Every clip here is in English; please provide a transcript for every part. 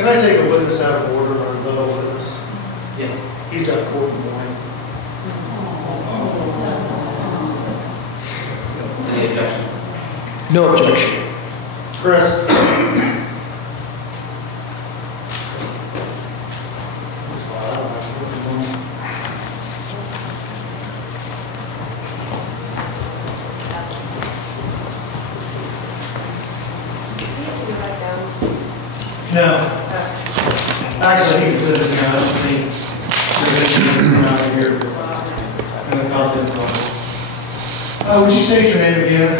Can I take a witness out of order or rebuttal witness? Yeah. He's got court in the morning. Any objection? No objection. Chris? No. Actually, he's living here. I don't think we're out here. And the content. Would you state your name again?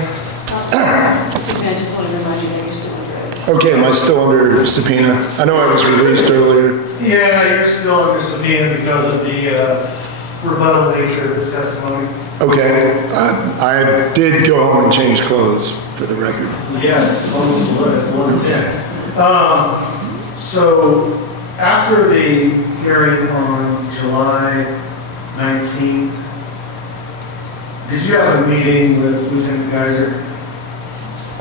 Excuse me, I just want to remind you that you're still under oath. Okay, am I still under subpoena? I know I was released earlier. Yeah, you're still under subpoena because of the rebuttal nature of this testimony. Okay, I did go home and change clothes, for the record. Yes, it's 1:10. So after the hearing on July 19th, did you have a meeting with Lieutenant Geiser?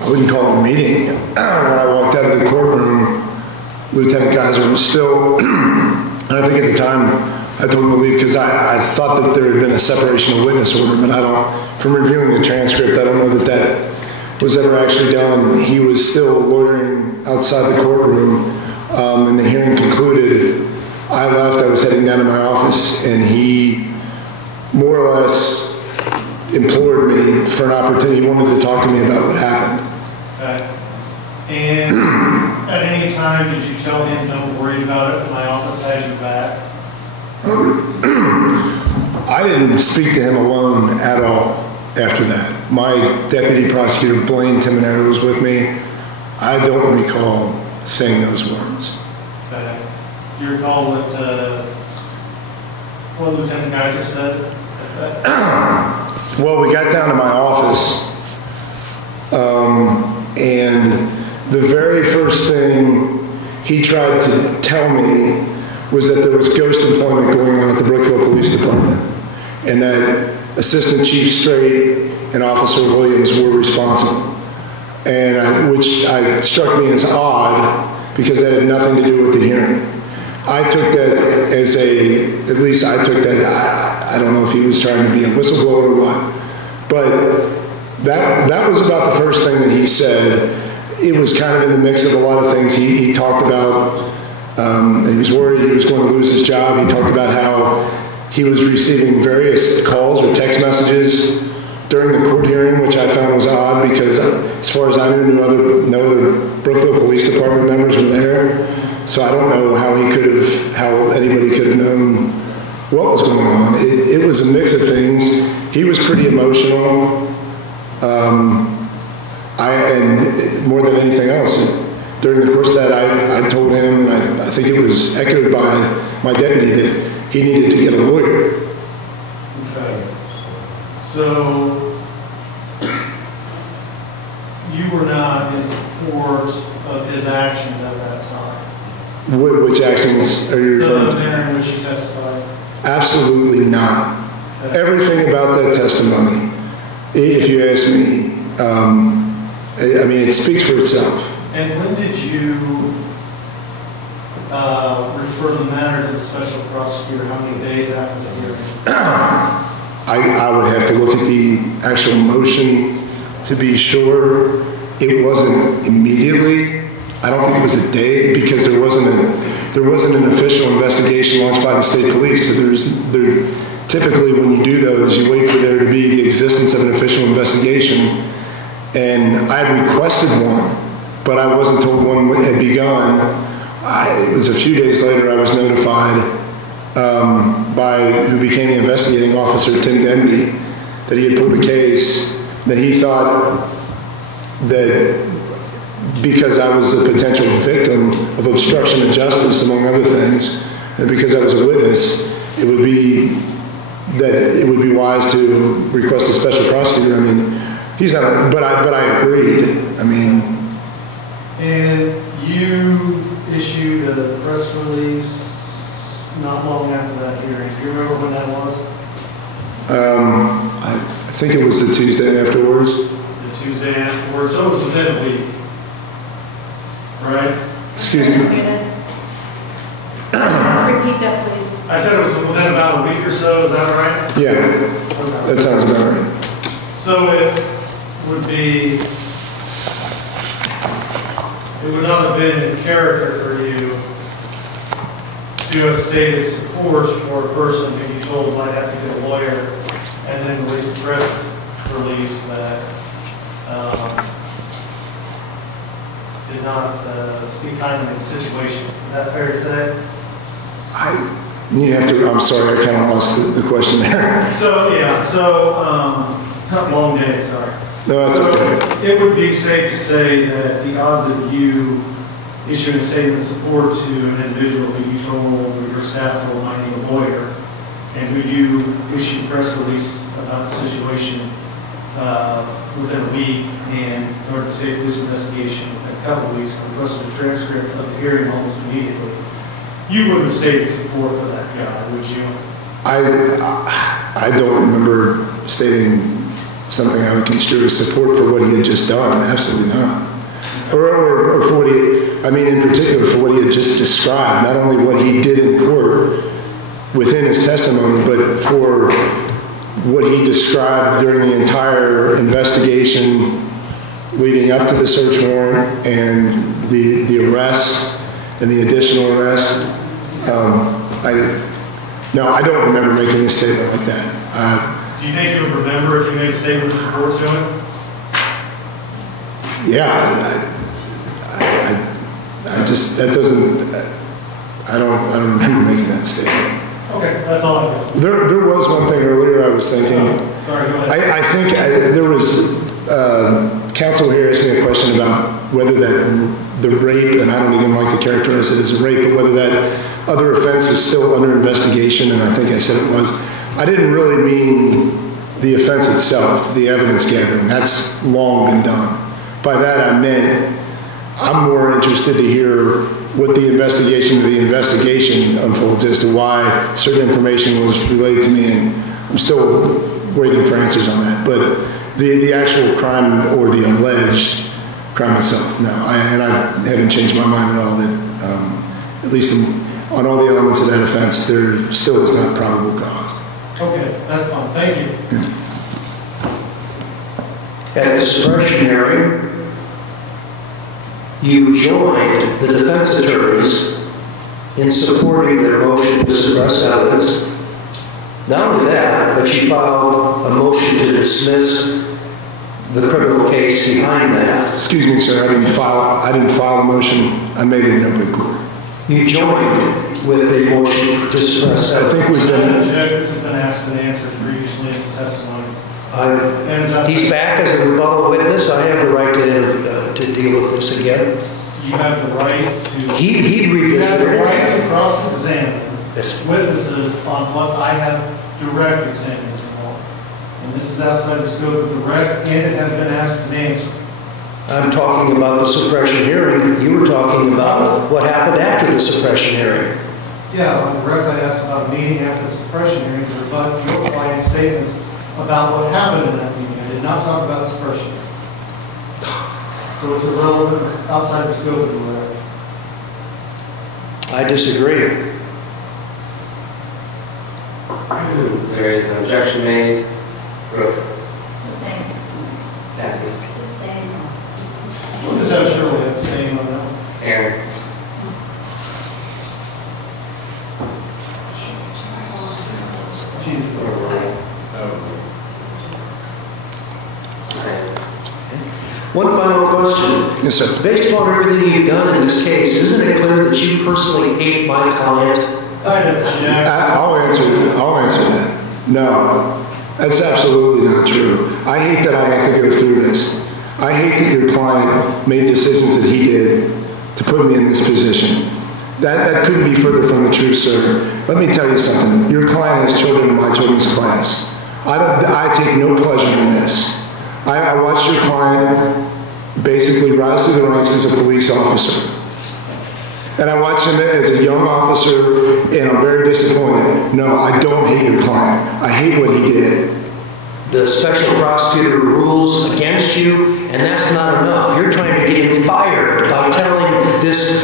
I wouldn't call it a meeting. When I walked out of the courtroom, Lieutenant Geiser was still, and I think at the time I told him to leave because I thought that there had been a separation of witness order, but I don't, from reviewing the transcript, I don't know that that was ever actually done. He was still loitering outside the courtroom, and the hearing concluded. I left, I was heading down to my office, and he more or less implored me for an opportunity. He wanted to talk to me about what happened. Okay. And at any time, did you tell him, don't worry about it, my office has your back? I didn't speak to him alone at all after that. My deputy prosecutor, disciplinary, was with me. I don't recall saying those words. Okay. Do you recall what Lieutenant Geiser said? Well, we got down to my office, and the very first thing he tried to tell me was that there was ghost employment going on at the Brookville Police Department, and that Assistant Chief Strait and Officer Williams were responsible, and which struck me as odd because that had nothing to do with the hearing. I took that as at least I took that, I don't know if he was trying to be a whistleblower or what, but that was about the first thing that he said. It was kind of in the mix of a lot of things. He talked about that he was worried he was going to lose his job. He talked about how he was receiving various calls or text messages during the court hearing, which I found was odd because as far as I knew, no other Brookville Police Department members were there. So I don't know how anybody could have known what was going on. It was a mix of things. He was pretty emotional. And more than anything else, during the course of that, I told him, and I think it was echoed by my deputy, that he needed to get a lawyer. Okay. So you were not in support of his actions at that time? Which actions are you referring to? The manner in which he testified? Absolutely not. Okay. Everything about that testimony, if you ask me, I mean, it speaks for itself. And when did you refer the matter to the special prosecutor? How many days after the hearing? I would have to look at the actual motion to be sure. It wasn't immediately. I don't think it was a day because there wasn't an official investigation launched by the state police. So typically when you do those, you wait for there to be the existence of an official investigation. And I had requested one, but I wasn't told one had begun. It was a few days later I was notified by who became the investigating officer, Tim Denby, that he had put a case, that he thought that because I was a potential victim of obstruction of justice, among other things, and because I was a witness, it would be wise to request a special prosecutor. I mean, he's not, but I agreed. I mean. And you issued a press release not long after that hearing. Do you remember when that was? I think it was the Tuesday afterwards. The Tuesday afterwards. So it was within a week, right? Excuse me. repeat that, please? I said it was within about a week or so, is that right? Yeah, Okay. that sounds about right. So it would not have been in character for you to have stated support for a person who you told might have to get a lawyer, and then release a press release that did not speak kindly of the situation. Is that fair to say? I'm sorry, I kind of lost the question there. So, yeah, long day, sorry. No, that's okay. It would be safe to say that the odds of you issuing a statement of support to an individual who you told or your staff told might need a lawyer, and who you issued a press release about the situation within a week, and in order to save police investigation within a couple of weeks, requested a transcript of the hearing almost immediately. You wouldn't have stated support for that guy, would you? I don't remember stating something I would construe as support for what he had just done. Absolutely not. Or for what in particular, for what he had just described, not only what he did in court within his testimony, but for what he described during the entire investigation leading up to the search warrant and the arrest and the additional arrest. I don't remember making a statement like that. Do you think you would remember if you made a statement of support to him? Yeah, I don't remember making that statement. Okay, that's all I got. There was one thing earlier I was thinking. Sorry, go ahead. I think there was, counsel here asked me a question about whether the rape, and I don't even like to characterize it as a rape, but whether that other offense was still under investigation, and I think I said it was. I didn't really mean the offense itself, the evidence gathering. That's long been done. By that I meant I'm more interested to hear what the investigation unfolds as to why certain information was relayed to me, and I'm still waiting for answers on that. But the actual crime or the alleged crime itself, no. I haven't changed my mind at all that, at least on all the elements of that offense, there still is not probable cause. Okay, that's fine. Thank you. At the suppression hearing, you joined the defense attorneys in supporting their motion to suppress evidence. Not only that, but you filed a motion to dismiss the criminal case behind that. Excuse me, sir, I didn't file a motion. I made it in open court. You joined with a motion to suppress evidence. I think we've been... This has been asked and answered previously in his testimony. He's back as a rebuttal witness. I have the right to deal with this again. You have the right to... He'd revisit it. You have the right to cross-examine Yes. witnesses on what I have direct examination on. And this is outside the scope of direct, and it has been asked and answered. I'm talking about the suppression hearing. You were talking about what happened after the suppression hearing. Yeah, on direct, I asked about a meeting after the suppression hearing to rebut your client's statements about what happened in that meeting. I did not talk about suppression. So it's irrelevant, it's outside the scope of the matter. I disagree. There is an objection made. Brooke. Sustain. Kathy. Sustain. What does that Shirley have to say on that? Aaron. Jesus. One final question. Yes, sir. Based upon everything you've done in this case, isn't it clear that you personally ate my client? I object. I'll answer that. No, that's absolutely not true. I hate that I have to go through this. I hate that your client made decisions that he did to put me in this position. That couldn't be further from the truth, sir. Let me tell you something. Your client has children in my children's class. I take no pleasure in this. I watched your client basically rise through the ranks as a police officer. And I watched him as a young officer, and I'm very disappointed. No, I don't hate your client. I hate what he did. The special prosecutor rules against you, and that's not enough. You're trying to get him fired by telling this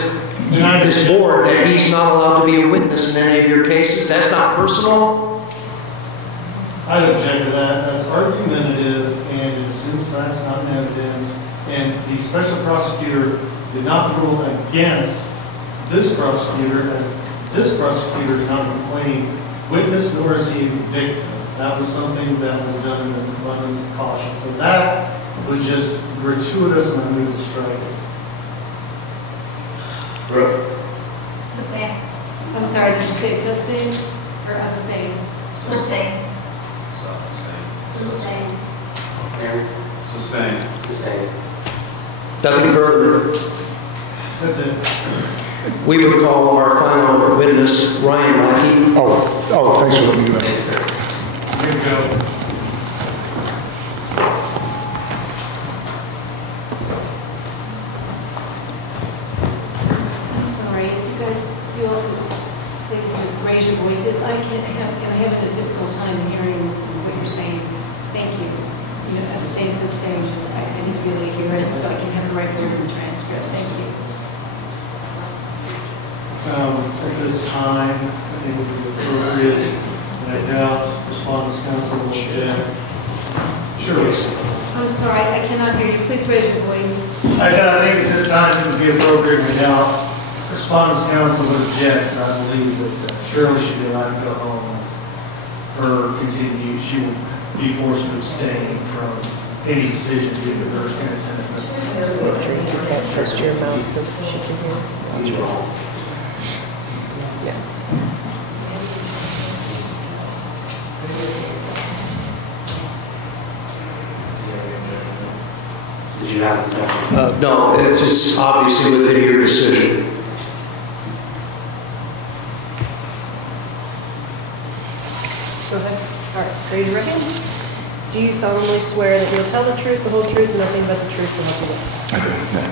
board that he's not allowed to be a witness in any of your cases? That's not personal? I'd object to that. That's argumentative, and it assumes facts not in evidence. And the special prosecutor did not rule against this prosecutor, as this prosecutor is not a complaining witness, nor is he a victim. That was something that was done in an abundance of caution. So that was just gratuitous, and I moved to strike it. Brooke? Sustain. I'm sorry, did you say sustain or abstain? Sustain. Sustain. Aaron? Sustained. Sustained. Nothing further. That's it. We would call our final witness Ryan Lackey. Oh, thanks for letting me do that. Thanks, sir. Here we go. I'm sorry, you guys, you all could please just raise your voices. I'm having a difficult time hearing what you're saying. Thank you. You know, abstain, sustain. I need to be able to hear it so I can have the right word in the transcript. Thank you. At this time, I think it would be appropriate, and I doubt Respondent's counsel will object. Sure. I'm sorry, I cannot hear you. Please raise your voice. I said I think at this time it would be appropriate, and I doubt Respondent's counsel would object, and I believe that surely she did not go home as her continued. She will be forced to abstain from any decision due to her inattentive. Just make sure you get that close to your mouth so she can hear. Yeah. Did you have a question? No, it's just obviously within your decision. Go ahead. All right. Raise your right hand. Do you solemnly swear that you'll tell the truth, the whole truth, and nothing but the truth, so help you God?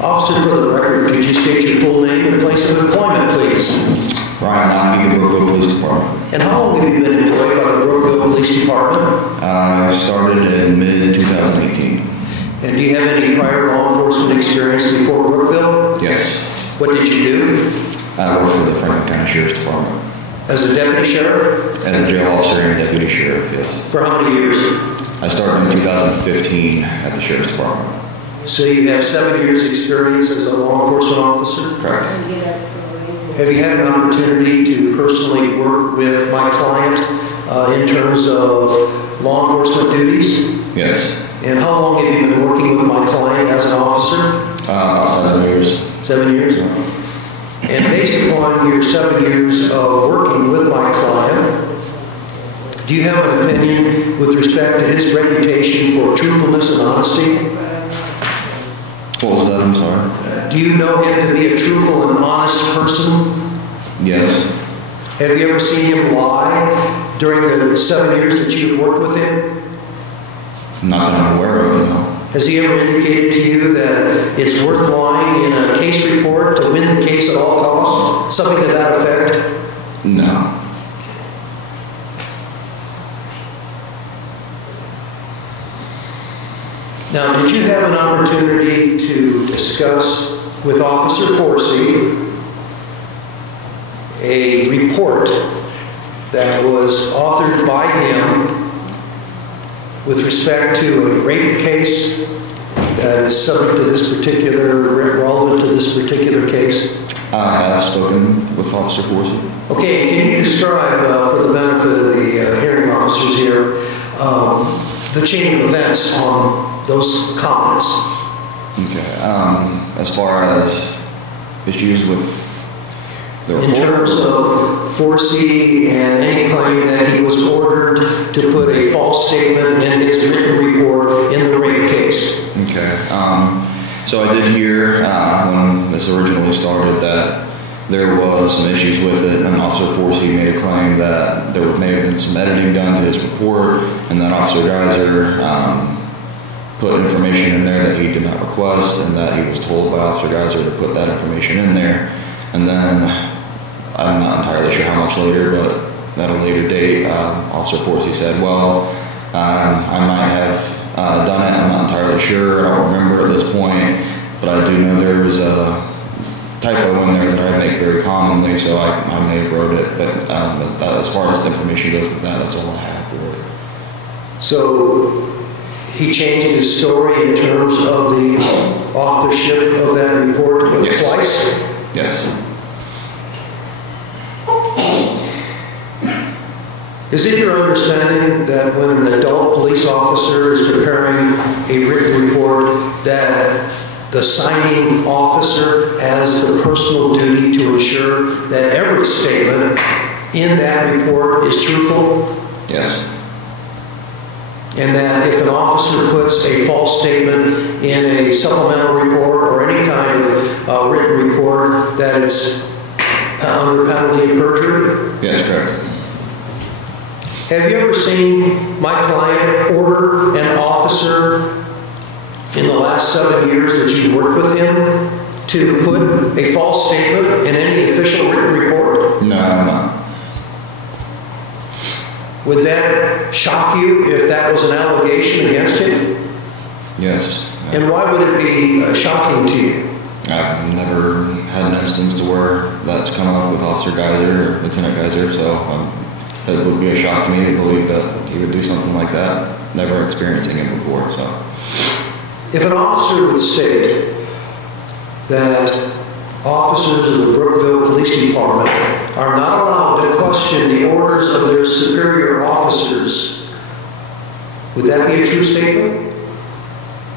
Officer, for the record, could you state your full name and place of employment, please? Ryan Lackey, the Brookville Police Department. And how long have you been employed by the Brookville Police Department? I started in mid-2018. And do you have any prior law enforcement experience before Brookville? Yes. What did you do? I work for the Franklin County Sheriff's Department. As a deputy sheriff? As a jail officer and deputy sheriff, yes. For how many years? I started in 2015 at the Sheriff's Department. So you have 7 years experience as a law enforcement officer? Correct. Have you had an opportunity to personally work with my client in terms of law enforcement duties? Yes. And how long have you been working with my client as an officer? About 7 years. 7 years? And based upon your 7 years of working with my client, do you have an opinion with respect to his reputation for truthfulness and honesty? What was that? I'm sorry. Do you know him to be a truthful and honest person? Yes. Have you ever seen him lie during the 7 years that you have worked with him? Not that I'm aware of, no. Has he ever indicated to you that it's worth lying in a case report to win the case at all costs? Something to that effect? No. Now, did you have an opportunity to discuss with Officer Forsey a report that was authored by him with respect to a rape case that is subject to this particular, relevant to this particular case? I have spoken with Officer Forsey. Okay, can you describe, for the benefit of the hearing officers here, the chain of events on those comments? Okay. As far as issues with the In terms of Forsey and any claim that he was ordered to put a false statement in his written report in the rape case. Okay. So I did hear when this originally started that there was some issues with it, and Officer Forsey made a claim that there may have been some editing done to his report, and that Officer Geiser put information in there that he did not request, and that he was told by Officer Geiser to put that information in there. And then, I'm not entirely sure how much later, but at a later date, Officer Forsey said, well, I might have done it, I'm not entirely sure, I don't remember at this point, but I do know there was typo in there that I make very commonly, so I may have wrote it, but as far as the information goes with that, that's all I have for it. So he changed his story in terms of the authorship of that report Yes. twice? Yes. Is it your understanding that when an adult police officer is preparing a written report, that the signing officer has the personal duty to ensure that every statement in that report is truthful? Yes. And that if an officer puts a false statement in a supplemental report or any kind of written report, that it's under penalty of perjury? Yes, correct. Have you ever seen my client order an officer in the last 7 years that you've worked with him to put a false statement in any official written report? No, I'm not. Would that shock you if that was an allegation against him? Yes. And why would it be shocking to you? I've never had an instance to where that's come up with Officer Geiser or Lieutenant Geiser, so it would be a shock to me to believe that he would do something like that, never experiencing it before. So, if an officer would state that officers of the Brookville Police Department are not allowed to question the orders of their superior officers, would that be a true statement?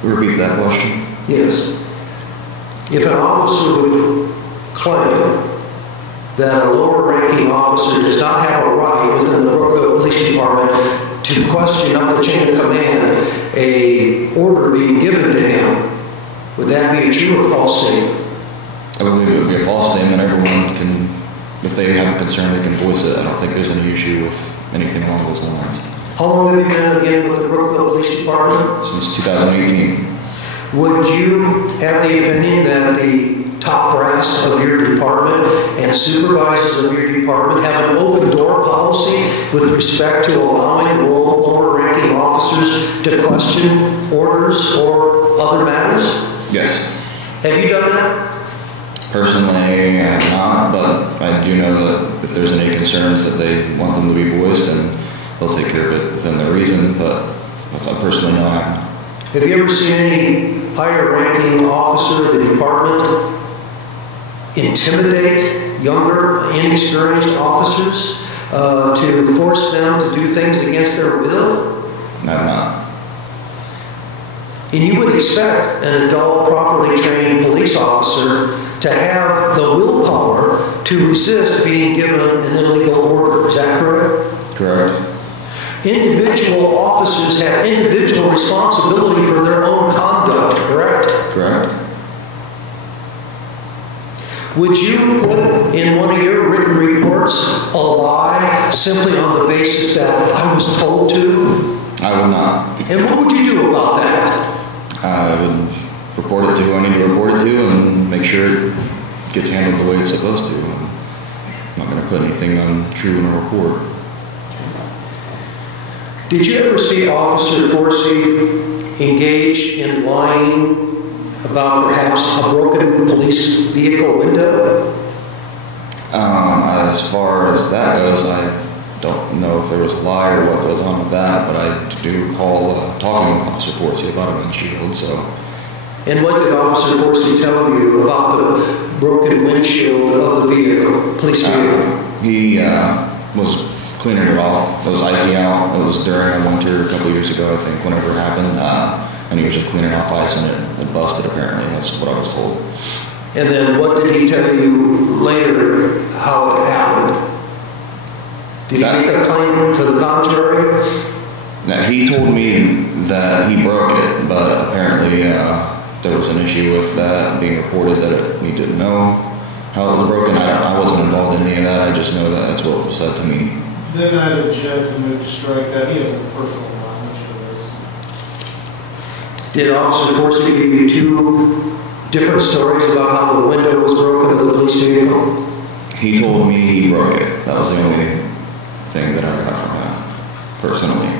repeat that question. Yes. If an officer would claim that a lower-ranking officer does not have a right within the Brookville Police Department to question up the chain of command a order being given to him, would that be a true or false statement? I believe it would be a false statement. Everyone can, if they have a concern, they can voice it. I don't think there's any issue with anything along those lines. How long have you been again with the Brookville Police Department? Since 2018. Would you have the opinion that the top brass of your department and supervisors of your department have an open door policy with respect to allowing lower ranking officers to question orders or other matters? Yes. Have you done that? Personally, I have not, but I do know that if there's any concerns that they want them to be voiced, then they'll take care of it within their reason, but that's I personally know I have not. Have you ever seen any higher ranking officer of the department intimidate younger, inexperienced officers to force them to do things against their will? I have not. And you would expect an adult, properly trained police officer to have the willpower to resist being given an illegal order. Is that correct? Correct. Individual officers have individual responsibility for their own conduct, correct? Correct. Would you put in one of your written reports a lie simply on the basis that I was told to? I would not. And what would you do about that? I would report it to who I need to report it to and make sure it gets handled the way it's supposed to. I'm not going to put anything untrue in a report. Did you ever see Officer Forsey engage in lying about perhaps a broken police vehicle window? As far as that goes, I don't know if there was a lie or what goes on with that, but I do recall talking with Officer Forsey about a windshield, so. And what did Officer Forsey tell you about the broken windshield of the vehicle, police vehicle? He was cleaning it off. It was icy out. It was during a winter a couple of years ago, I think, whenever it happened. And he was just cleaning off ice and it had busted, apparently. That's what I was told. And then what did he tell you later how it happened? Did he make a claim to the contrary? Now, he told me that he broke it, but apparently there was an issue with that being reported that he didn't know how it was broken. I wasn't involved in any of that. I just know that that's what was said to me. Then I'd object to move to strike that. He has a personal knowledge of this. Did Officer Forsey give you two different stories about how the window was broken of the police vehicle? He told me he broke it. That was the only thing that I got from him, personally.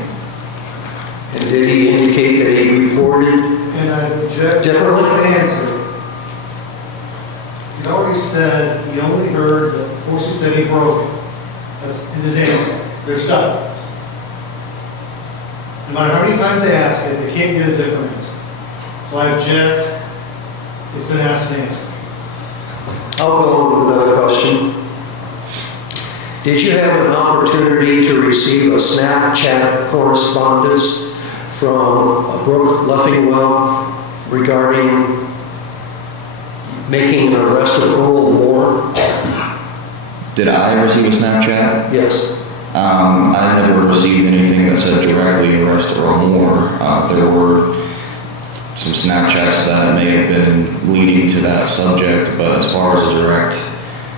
And did he indicate that he reported And I object differently? to the answer. He's already said he only heard that Horsey said he broke it. That's his answer. They're stuck. No matter how many times they ask it, they can't get a different answer. So I object. It's been asked and answered. I'll go on with another question. Did you have an opportunity to receive a Snapchat correspondence from Brooke Leffingwell regarding making an arrest of Earl Moore? Did I receive a Snapchat? Yes. I never received anything that said directly arrest Earl Moore. There were some Snapchats that may have been leading to that subject, but as far as a direct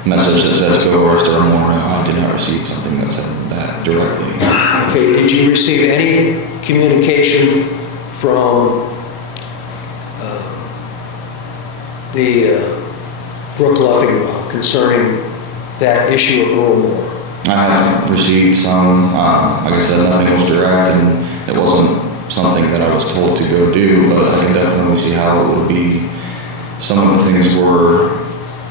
message that says go arrest Earl Moore, no, I did not receive something that said that directly. Okay, did you receive any communication from Brooke Leffingwell concerning that issue of Earl Moore? I have received some, like I said, nothing was direct, and it wasn't something that I was told to go do, but I can definitely see how it would be. Some of the things were,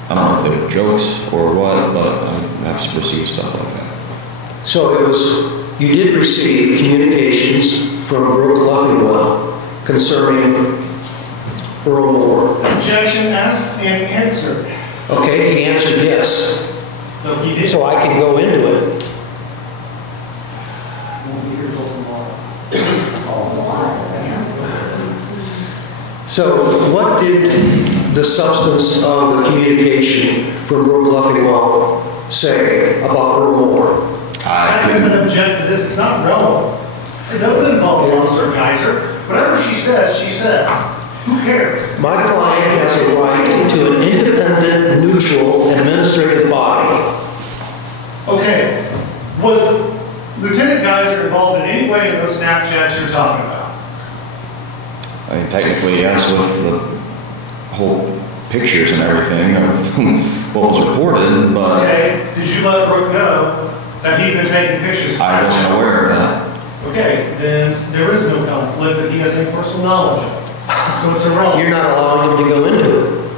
I don't know if they were jokes or what, but I have received stuff like that. So it was, you did receive communications from Brooke Leffingwell concerning Earl Moore. Objection asked and answered. Okay, he answered yes. So he did. So I can go into it. Won't be here till tomorrow. So what did the substance of the communication from Brooke Leffingwell say about Earl Moore? That doesn't object to this. It's not relevant. It doesn't involve Officer Geiser. Whatever she says, she says. Who cares? My client has a right to an independent, neutral, administrative body. Okay. Was Lieutenant Geiser involved in any way in those Snapchats you're talking about? I mean, technically, yes, with the whole pictures and everything of what was reported, but Okay. Did you let Brooke know that he'd been taking pictures? I wasn't aware of that. Okay, then there is no conflict that he has any personal knowledge of. So it's irrelevant. You're not allowing him to go into it.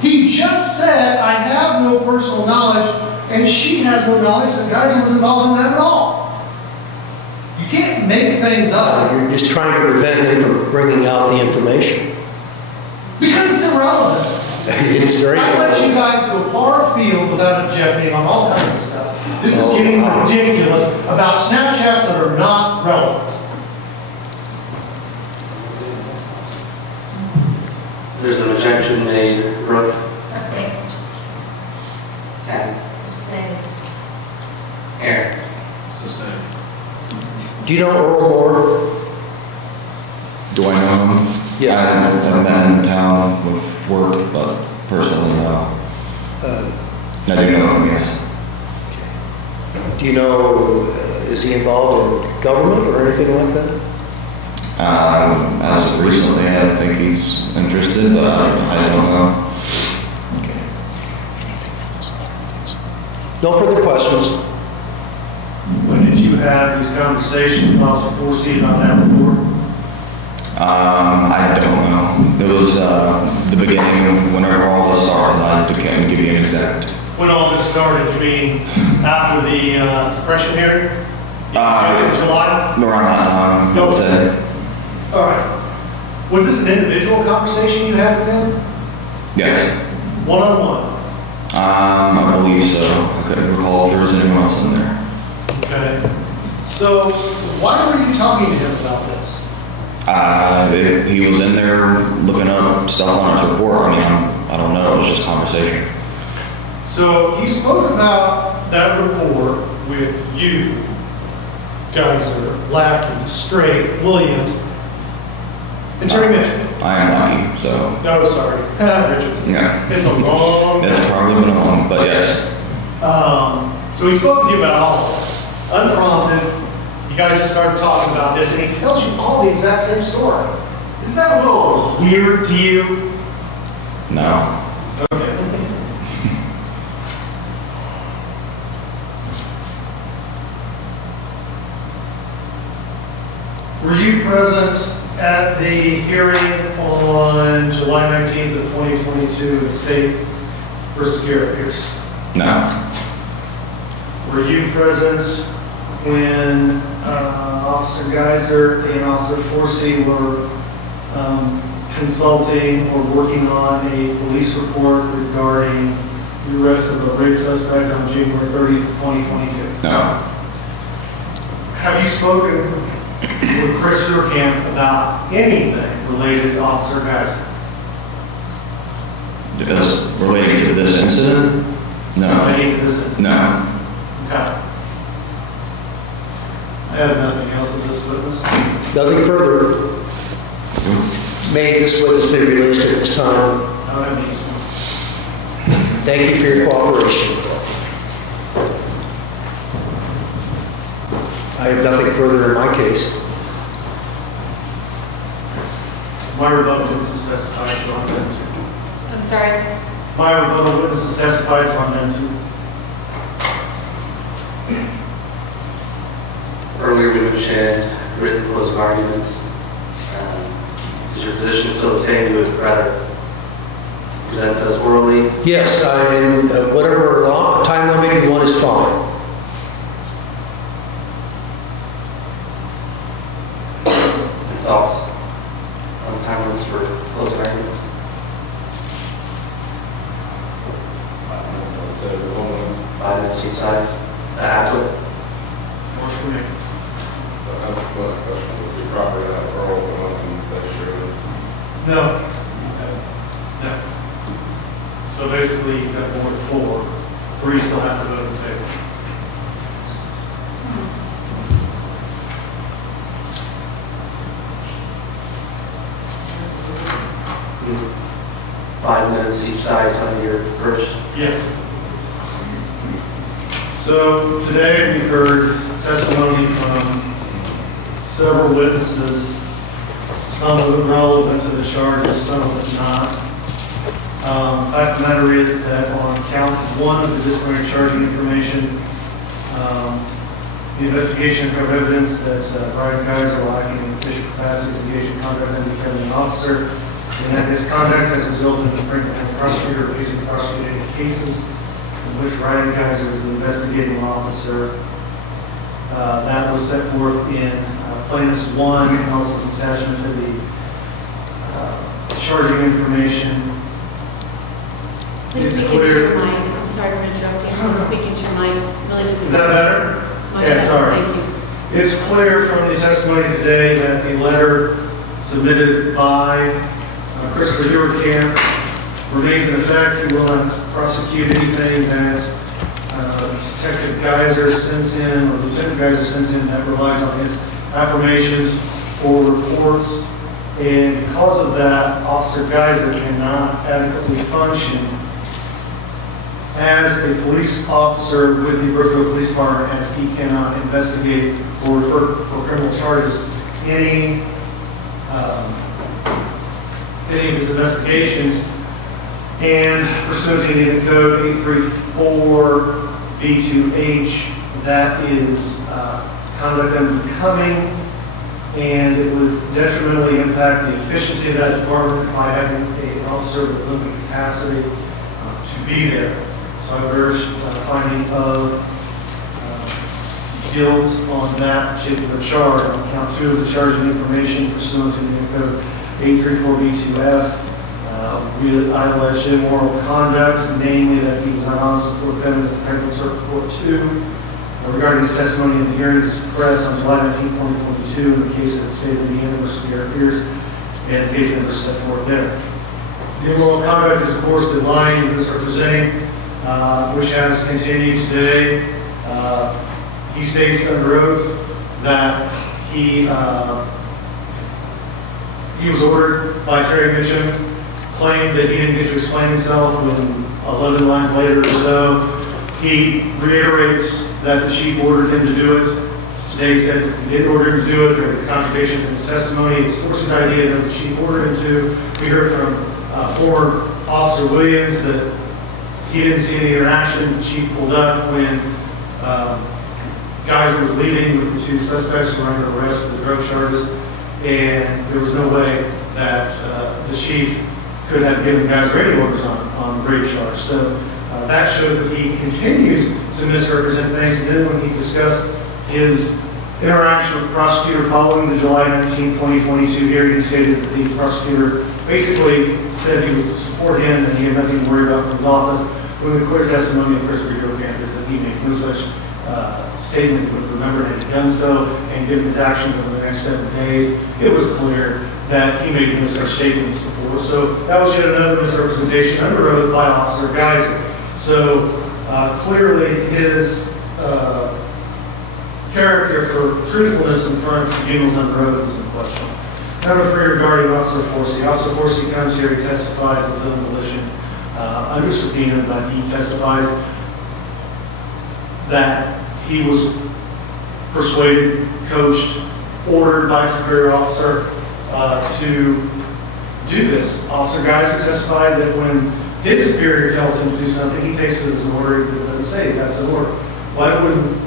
He just said, I have no personal knowledge, and she has no knowledge that Geiser was involved in that at all. You can't make things up You're just trying to prevent him from bringing out the information. because it's irrelevant. It is very I let you relevant. guys go far afield without objecting on all kinds of stuff. This is getting ridiculous about Snapchats that are not relevant. There's an objection made, Brooke. Abstain. Ken. Abstain. Aaron. Do you know Earl Moore? Do I know him? Yes. I've met him in town with work, but personally, no. I do know him, yes. Do you know, is he involved in government or anything like that? As of recently, I don't think he's interested, but I don't know. Okay. Anything else? I don't think so. No further questions? When did you have these conversations with Officer Forsey about that report? I don't know. It was the beginning of whenever all this started. I can't give you an exact. When all this started, you mean after the suppression hearing? In July? Around that time, I would say. All right. Was this an individual conversation you had with him? Yes. One-on-one? I believe so. I couldn't recall if there was anyone else in there. Okay. So why were you talking to him about this? He was in there looking up stuff on his report. I mean, I don't know. It was just conversation. So he spoke about that report with you, Geiser, Lackey, Strait, Williams, and Terry Mitchell. I am lucky, so. No, sorry, Richardson. Yeah. It's a long. It's probably been a long, but yes. So he spoke with you about all of it, unprompted. You guys just started talking about this, and he tells you all the exact same story. Isn't that a little weird to you? No. Okay. Were you present at the hearing on July 19th of 2022 in State versus Garrett Pierce? No. Were you present when Officer Geiser and Officer Forsey were consulting or working on a police report regarding the arrest of a rape suspect on January 30th, 2022? No. Have you spoken with Chris Huerkamp about anything related to Officer Geiser? Because relating to this incident? No. Relating to this incident? No. Okay. I have nothing else of this witness. Nothing further. May this witness be released at this time. I don't have these ones. Thank you for your cooperation. I have nothing further in my case. My rebuttal witness has testified, so I'm going to. I'm sorry. My rebuttal witness has testified, so I'm going to. Earlier we mentioned written closing arguments. Is your position still the same? You would rather present those orally? Yes, and whatever time limit you want is fine. Thoughts on time limits for closing arguments? Five minutes each side. Is that adequate? Works for me. No. No. So basically, you've got more than 4. 3 still have to vote at the table. Mm-hmm. 5 minutes each side, tell me your first. Yes. So today we heard testimony from several witnesses, some of them relevant to the charges, some of them not. Fact of the matter is that on count 1 of the disciplinary charging information, the investigation of evidence that Ryan Geiser, lacking in official capacity, is engaged in conduct and becoming an officer, and that his conduct has resulted in the appointment of a prosecutor refusing to prosecute any cases in which Ryan Geiser is the investigating officer. That was set forth in Plaintiff's 1 and also as attachment to the charging information. Please It's speak into clear. your mic. I'm sorry for interrupting. Please speak into your mic. Really. Is that better? Much Yeah, better. sorry. Thank you. It's clear from the testimony today that the letter submitted by Christopher Huerkamp remains in effect. He will not prosecute anything that Detective Geiser sends in or Lieutenant Geiser sends in that relies on his affirmations or reports. And because of that, Officer Geiser cannot adequately function as a police officer with the Brookville Police Department, as he cannot investigate or refer for criminal charges any of his investigations. And pursuant to Indian Code 834B2H, that is conduct unbecoming, and it would detrimentally impact the efficiency of that department by having an officer with limited capacity to be there. So I urge finding of guilt on that particular charge. On count 2 of the charging information pursuant to Indian Code 834B2F, we alleged immoral conduct, namely that he was not honest before defendant at the Franklin Circuit Court 2. Regarding his testimony in the hearings press on July 19, 2022, in the case of the state of Indiana versus Garrett Pierce, and the case number set forth there. The immoral conduct is, of course, the lying and misrepresenting, which has continued today. He states under oath that he was ordered by Terry Mitchum, claimed that he didn't get to explain himself when 11 lines later or so. He reiterates that the chief ordered him to do it. Today he said he didn't order him to do it. There were contradictions in his testimony. It's Force's idea that the chief ordered him to. We heard from former Officer Williams that he didn't see any interaction. The chief pulled up when Geiser was leaving with the 2 suspects who were under arrest for the drug charges. and there was no way that the chief could have given Geiser any orders on rape charge. So that shows that he continues to misrepresent things. And then when he discussed his interaction with the prosecutor following the July 19, 2022 hearing, he stated that the prosecutor basically said he would support him and he had nothing to worry about from his office. When the clear testimony of Prisoner Huerkamp is that he made no such statement, but remembered had done so, and given his actions over the next 7 days, it was clear that he made no such statements before. So that was yet another misrepresentation under oath by Officer Geiser. So clearly his character for truthfulness in front of tribunals under oath is in question. Number 3, regarding Officer Forsey. Officer Forsey comes here, he testifies in his own volition under subpoena, but he testifies that he was persuaded, coached, ordered by a superior officer to do this. Officer Geiser testified that when his superior tells him to do something, he takes it as an order. It doesn't say that's an order. Why wouldn't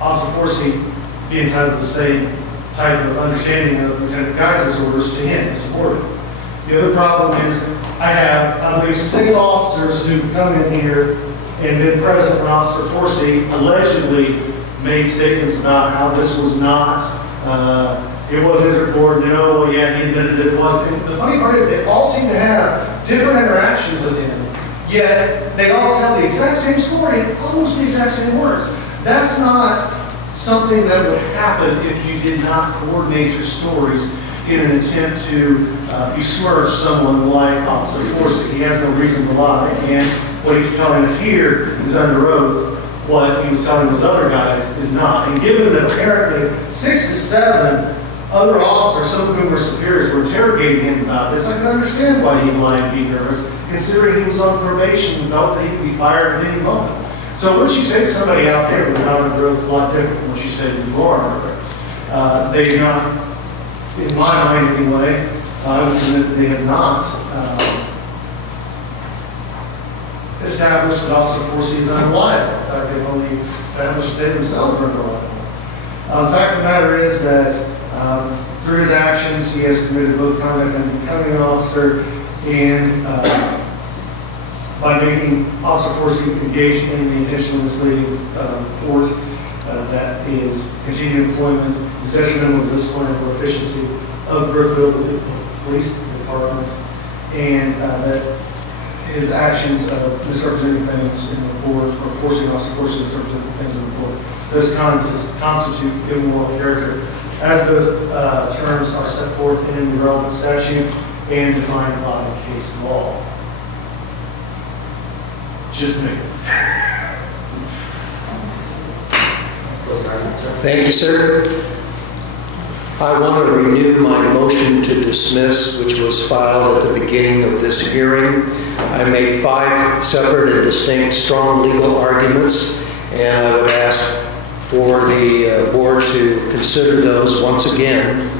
Officer Forsey be entitled to the same type of understanding of Lieutenant Geiser's orders to him as subordinate? The other problem is I believe, 6 officers who come in here and been present when Officer Forsey allegedly made statements about how this was not, it wasn't his report, no, well, yeah, he admitted that it was. And the funny part is they all seem to have different interactions with him, yet they all tell the exact same story and almost the exact same words. That's not something that would happen if you did not coordinate your stories in an attempt to besmirch someone like Officer Forsey. He has no reason to lie, and what he's telling us here is under oath. What he was telling those other guys is not. And given that apparently 6 to 7 other officers, some of whom were superiors, were interrogating him about this, I can understand why he lied and be nervous, considering he was on probation and felt that he could be fired at any moment. So what you say to somebody out there without under oath is a lot different than what you said to you are under oath. They've not, in my mind anyway, I would submit that they have not established that Officer Forsey is unreliable. In fact, they've only established that they themselves are unreliable. The fact of the matter is that through his actions, he has committed both conduct and becoming an officer, and by making Officer Forsey engage in the intentional misleading report that is continued employment, is detrimental to discipline or efficiency of Brookville Police Department, and that his actions of misrepresenting things in the report, or forcing Officer Forsey to misrepresent things in the report, does constitute immoral character, as those terms are set forth in the relevant statute and defined by case law. Just me. Thank you, sir. I want to renew my motion to dismiss, which was filed at the beginning of this hearing. I made 5 separate and distinct strong legal arguments, and I would ask for the board to consider those once again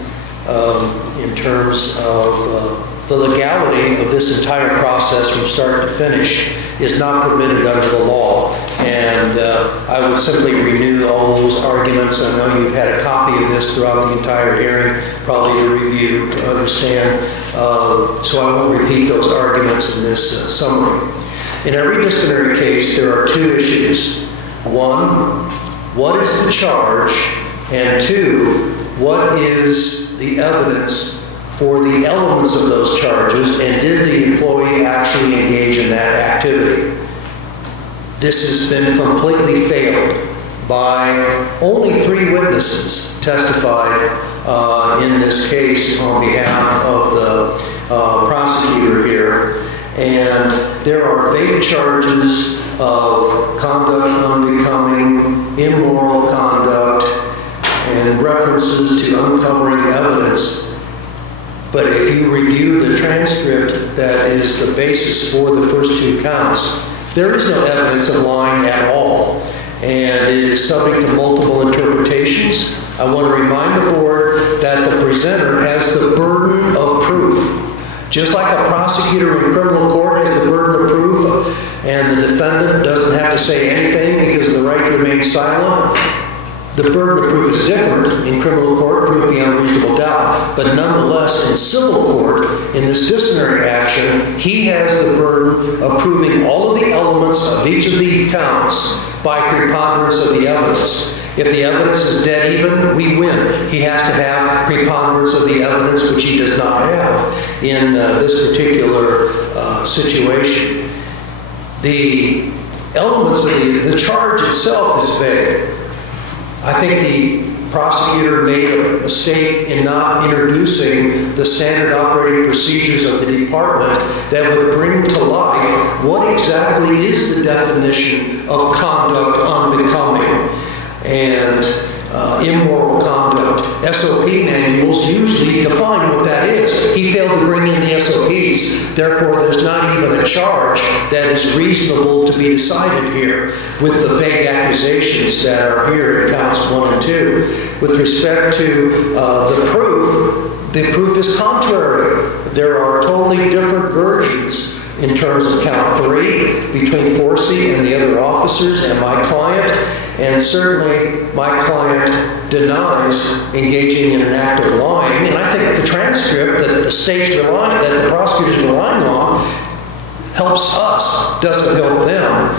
in terms of the legality of this entire process from start to finish is not permitted under the law. And I would simply renew all those arguments. I know you've had a copy of this throughout the entire hearing, probably to review, to understand. So I won't repeat those arguments in this summary. In every disciplinary case, there are 2 issues. 1, what is the charge? And 2, what is the evidence for the elements of those charges, and did the employee actually engage in that activity? This has been completely failed by only 3 witnesses testified in this case on behalf of the prosecutor here. And there are vague charges of conduct unbecoming, immoral conduct, and references to uncovering evidence. But if you review the transcript that is the basis for the first 2 counts, there is no evidence of lying at all, and it is subject to multiple interpretations. I want to remind the board that the presenter has the burden of proof. Just like a prosecutor in criminal court has the burden of proof, and the defendant doesn't have to say anything because of the right to remain silent, The burden of proof is different. In criminal court, proof beyond reasonable doubt. But nonetheless, in civil court, in this disciplinary action, he has the burden of proving all of the elements of each of the counts by preponderance of the evidence. If the evidence is dead even, we win. He has to have preponderance of the evidence, which he does not have in this particular situation. The elements of the charge itself is vague. I think the prosecutor made a mistake in not introducing the standard operating procedures of the department that would bring to life what exactly is the definition of conduct unbecoming and immoral conduct. SOP manuals usually define what that is. He failed to bring in the SOPs, therefore there's not even a charge that is reasonable to be decided here with the vague accusations that are here in counts 1 and 2. With respect to the proof is contrary. There are totally different versions in terms of count 3 between Forsey and the other officers and my client, and certainly my client denies engaging in an act of lying. And I think the transcript that the prosecutor's relying on helps us, doesn't help them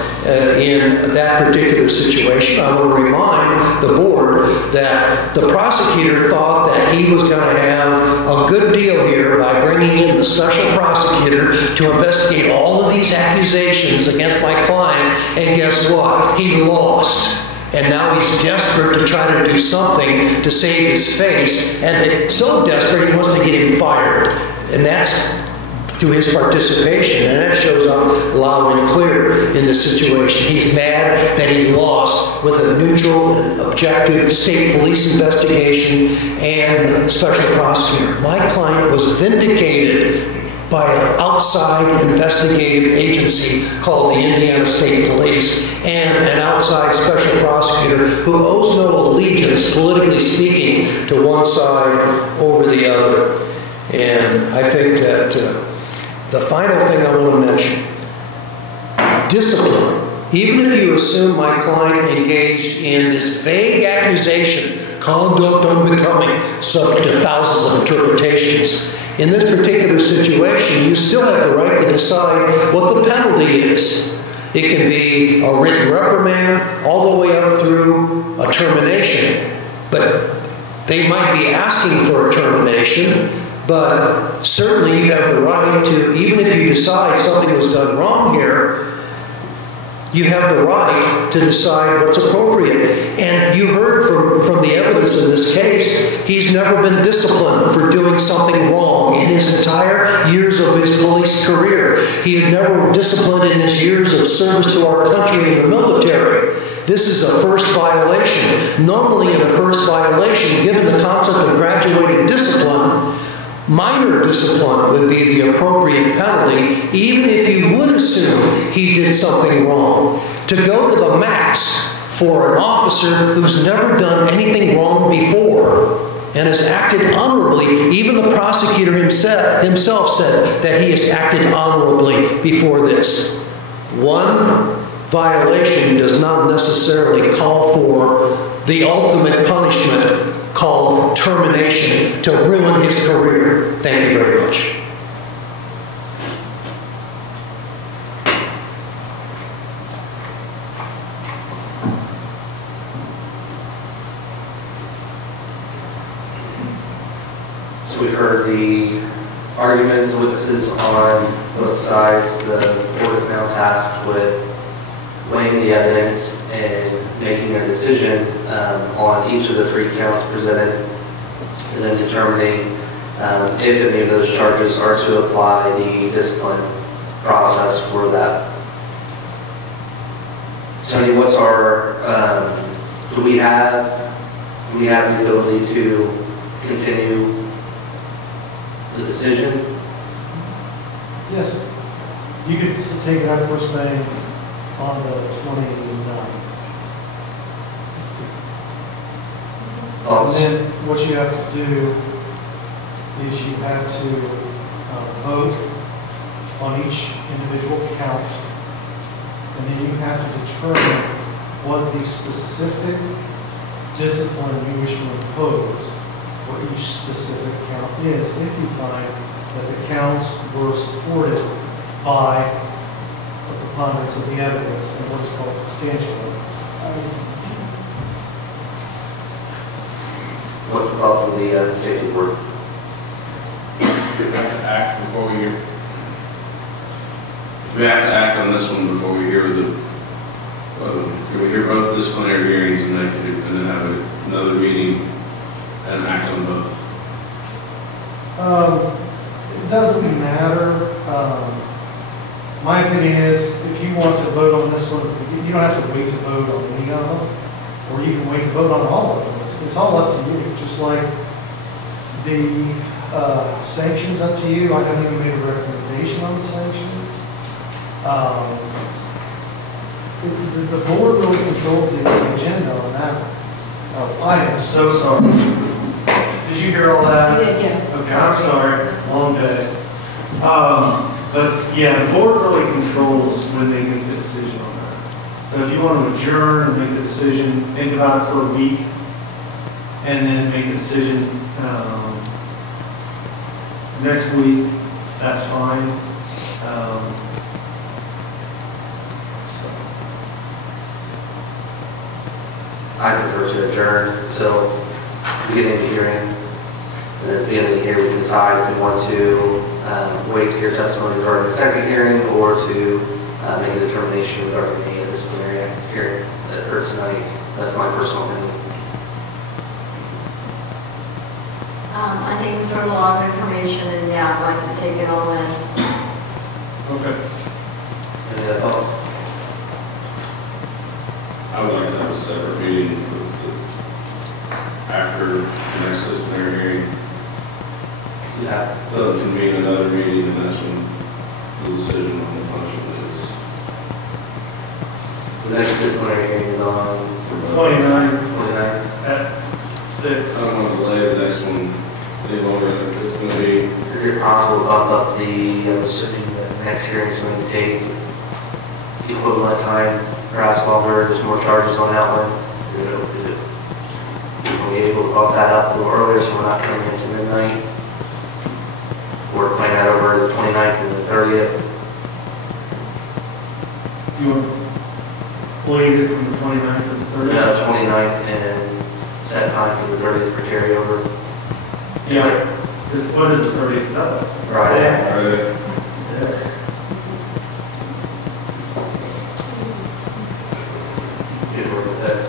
in that particular situation. I want to remind the board that the prosecutor thought that he was going to have a good deal here by bringing in the special prosecutor to investigate all of these accusations against my client, and guess what? He lost. And now he's desperate to try to do something to save his face, and so desperate he wants to get him fired. And that's through his participation, and that shows up loud and clear in this situation. He's mad that he lost with a neutral and objective state police investigation and special prosecutor. My client was vindicated by an outside investigative agency called the Indiana State Police and an outside special prosecutor who owes no allegiance, politically speaking, to one side over the other. And I think that the final thing I want to mention, discipline. Even if you assume my client engaged in this vague accusation, conduct unbecoming, subject to thousands of interpretations, in this particular situation, you still have the right to decide what the penalty is. It can be a written reprimand all the way up through a termination. But they might be asking for a termination, but certainly you have the right to, even if you decide something was done wrong here, you have the right to decide what's appropriate. And you heard from the evidence in this case, he's never been disciplined for doing something wrong in his entire years of his police career. He had never disciplined in his years of service to our country in the military. This is a first violation. Normally in a first violation, given the concept of graduated discipline, minor discipline would be the appropriate penalty, even if you would assume he did something wrong. To go to the max for an officer who's never done anything wrong before and has acted honorably, even the prosecutor himself said that he has acted honorably before this. One violation does not necessarily call for the ultimate punishment called termination to ruin his career. Thank you very much. So we've heard the arguments, the witnesses on both sides. The court is now tasked with weighing the evidence and making a decision on each of the 3 counts presented, and then determining if any of those charges are to apply the discipline process for that. Tony, what's our, do we have the ability to continue the decision? Yes. You could take it out first thing on the 29th. And then what you have to do is you have to vote on each individual count, and then you have to determine what the specific discipline you wish to impose, what each specific count is, if you find that the counts were supported by a preponderance of the evidence and what is called substantial evidence. What's the cost of the safety board? We have to act before we hear. We have to act on this one before we hear the. We hear both disciplinary hearings and then have another meeting and act on both. It doesn't matter. My opinion is, if you want to vote on this one, you don't have to wait to vote on any of them, or you can wait to vote on all of them. It's all up to you. Just like the sanctions, up to you. I haven't even made a recommendation on the sanctions. The board really controls the agenda on that. I am so sorry. Did you hear all that? I did, yes. Okay, I'm sorry. Long day. But yeah, the board really controls when they make the decision on that. So if you want to adjourn and make a decision, think about it for a week, and then make a decision next week, that's fine. I prefer to adjourn until the beginning of the hearing. And then at the end of the hearing, we can decide if we want to wait to hear testimony regarding the second hearing or to make a determination regarding the disciplinary hearing that occurred tonight. That's my personal opinion. I think we've heard a lot of information, and yeah, I'd like to take it all in. Okay. Any other thoughts? I would like to have a separate meeting after the next disciplinary hearing. Yeah. Convene another meeting, and that's when the decision on the punishment is. The next disciplinary hearing is on 29 at 6. I don't want to delay the next one any longer. It's going to be. Is it possible to bump up the, assuming the next hearing is going to take equivalent time, perhaps longer, there's more charges on that one? Are we able to bump that up a little earlier so we're not coming into midnight? Or playing that over the 29th and the 30th? You want to leave it from the 29th to the 30th? No, 29th and then set time for the 30th for carryover. Yeah. What is the 30th? Is that Friday. Friday. Yeah. Good work with that.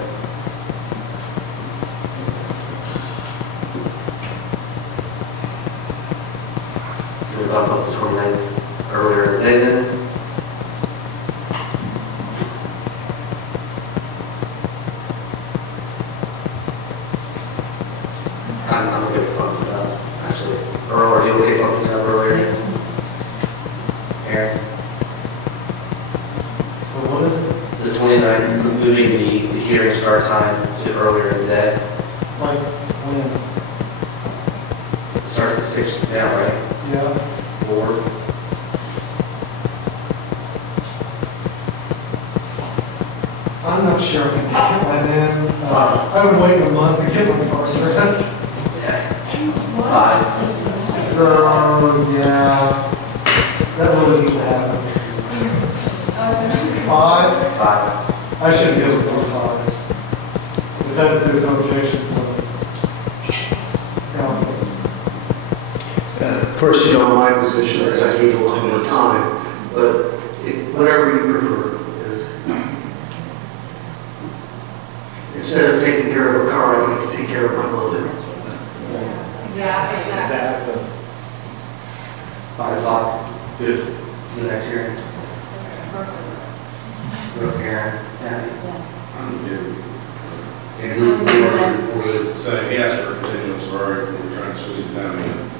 Should we bump up the 29th earlier in the day then? I'm okay with bumping it up, actually. Earl, are you okay bumping it up earlier? Aaron? So what is it? The 29th, moving the hearing start time to earlier in the day. Like when? It starts at 6 now, right? Yeah. 4. I'm not sure I can get that in. I would wait a month to get my car serviced. 5. So, yeah. That really needs to happen. 5? 5. I should be able to go 5. Is that a good conversation? First, you know, my position is I need a little more time, but whatever you prefer. Instead of taking care of a car, I get to take care of my mother. Yeah, exactly. 5 o'clock. Good. See you next hearing. Aaron. Yeah. I'm good. And We're say he asked for a continuance of our, we're trying to squeeze it down again.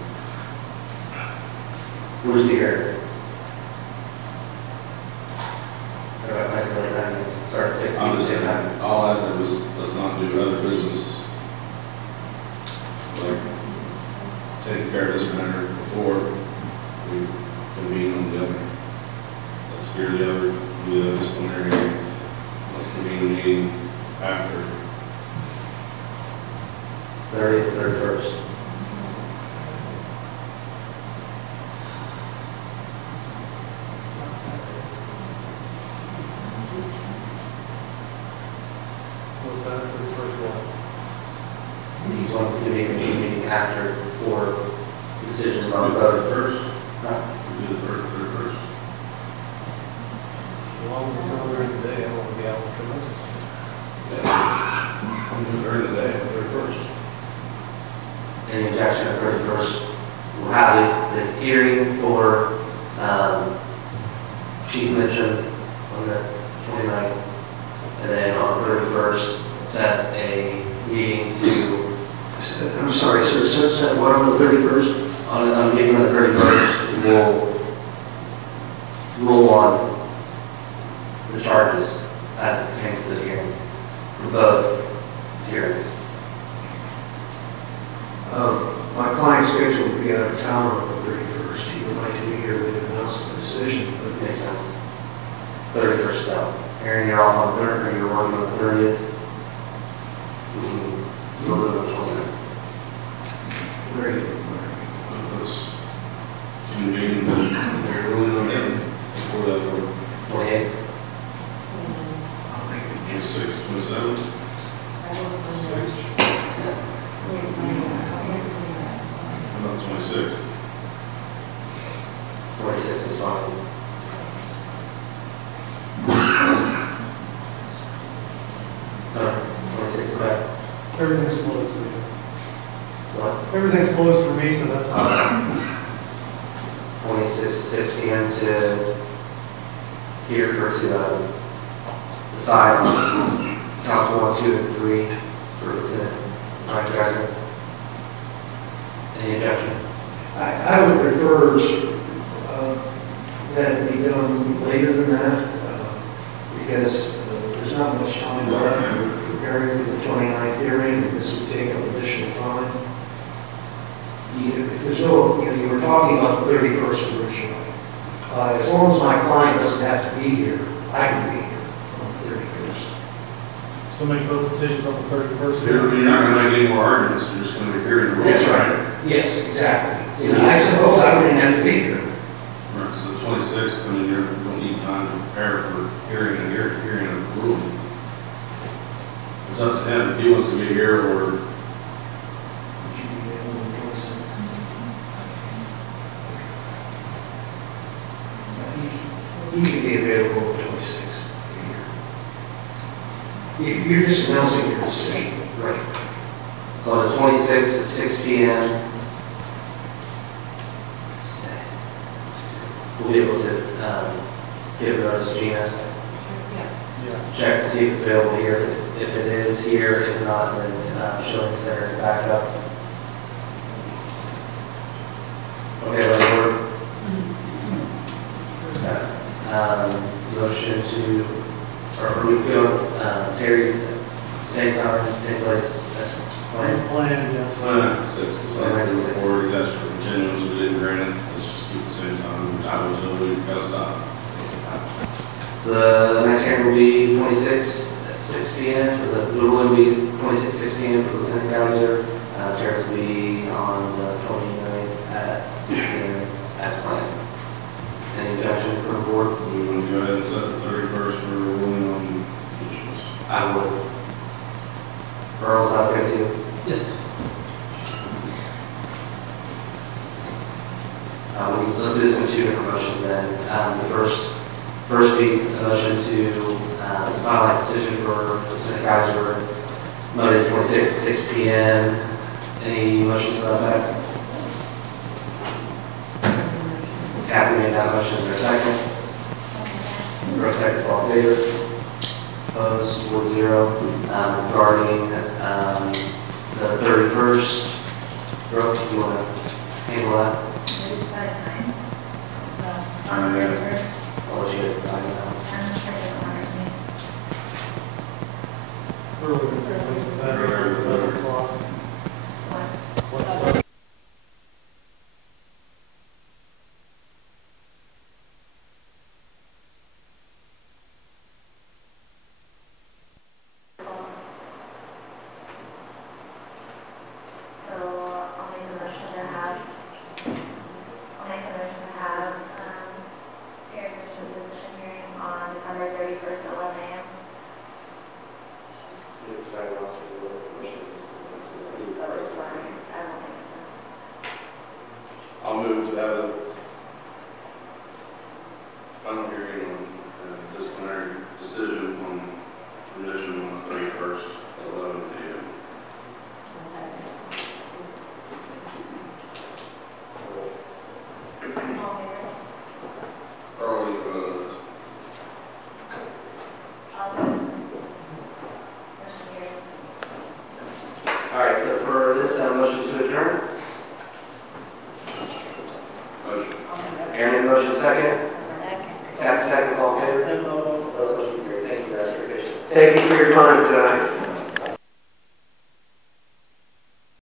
we'll just be here. Start at 6. I'm just saying, all I said was, let's not do other business. Like, taking care of this matter before we convene on the other. Let's hear the other, do the disciplinary. Let's convene the meeting after. 30th, 31st. What's that for the first one? He's wanting to be a meeting after for decisions on the 31st. We do the 31st. As long as it's not during the day, I won't be out for We do it during the day, 31st. Any objection on 31st? We'll have the hearing for Chief Mitchell on the 29th, and then on the 31st, set a meeting to, I'm sorry, sir, set what on the 31st? on a meeting on the 31st, we'll rule on the charges as it pertains to the hearing for both hearings. My client's scheduled to be out of town on the 31st. He would like to be here to announce the decision, but Makes sense. 31st is out. Aaron, you're off on the 3rd, or you're working on the 30th. We can still do it on the 29th. great. Let's convene the ruling on that before that vote. 28th. I'll make it. 26, 27? 6. How about 26? 26th is fine. No, 26th, okay. Everything's closed. So What? everything's closed for me, so that's fine. 26th, 6 p.m. to here for to decide on council 1, 2, and 3 for Lieutenant Ryan Geiser. Any objection? I would prefer that it be done later than that, because there's not much time left for preparing for the 29th hearing, and this would take up additional time. If there's no, you were talking about the 31st originally. As long as my client doesn't have to be here, I can be here on the 31st. So make both decisions on the 31st. You're not going to make any more arguments, you're just going to be hearing the rules. That's right. Yes, exactly. I suppose I wouldn't have to be here. Right, so the 26th, I mean, you don't need time to prepare for hearing a ruling. It's up to him if he wants to be here or Would you be available on the 26th? He can be available on the 26th. You're just announcing your decision. Right. So on the 26th at 6 p.m., we'll be able to give notice to Gina, Yeah. check to see if it's available here. If it is here, if not, then showing center to back up. Okay, let's work. Motion to, or we go Terry's same time, same place. Plan. Plan, yes. 6, it's like before, that's for continuance, we didn't grant it, let's just keep the same time, I was told we gotta stop. The next hearing will be 26 at 6 p.m. The ruling will be 26 6 p.m. for Lieutenant Geiser. Terry will be on the 29th at 6 p.m. as planned. Any objection from the board? So we want to go ahead and set the 31st for ruling on issues. I would. Earl's not good to you? Yes. Let's do this in two different motions then. The first be a motion to finalize decision for Lieutenant Geiser, Monday 26th at 6 p.m. Any motions to that effect? Kathy made that motion. Is there a second? For a second, all in favor? Opposed, 4-0. Regarding the 31st, Brooke, do you want to handle that? On the 31st, I'll let you guys decide now. I'm sure it honors me. Earlier, better o'clock. What? 31st at 11 a.m. That was fine. I don't think I'll move to have a final hearing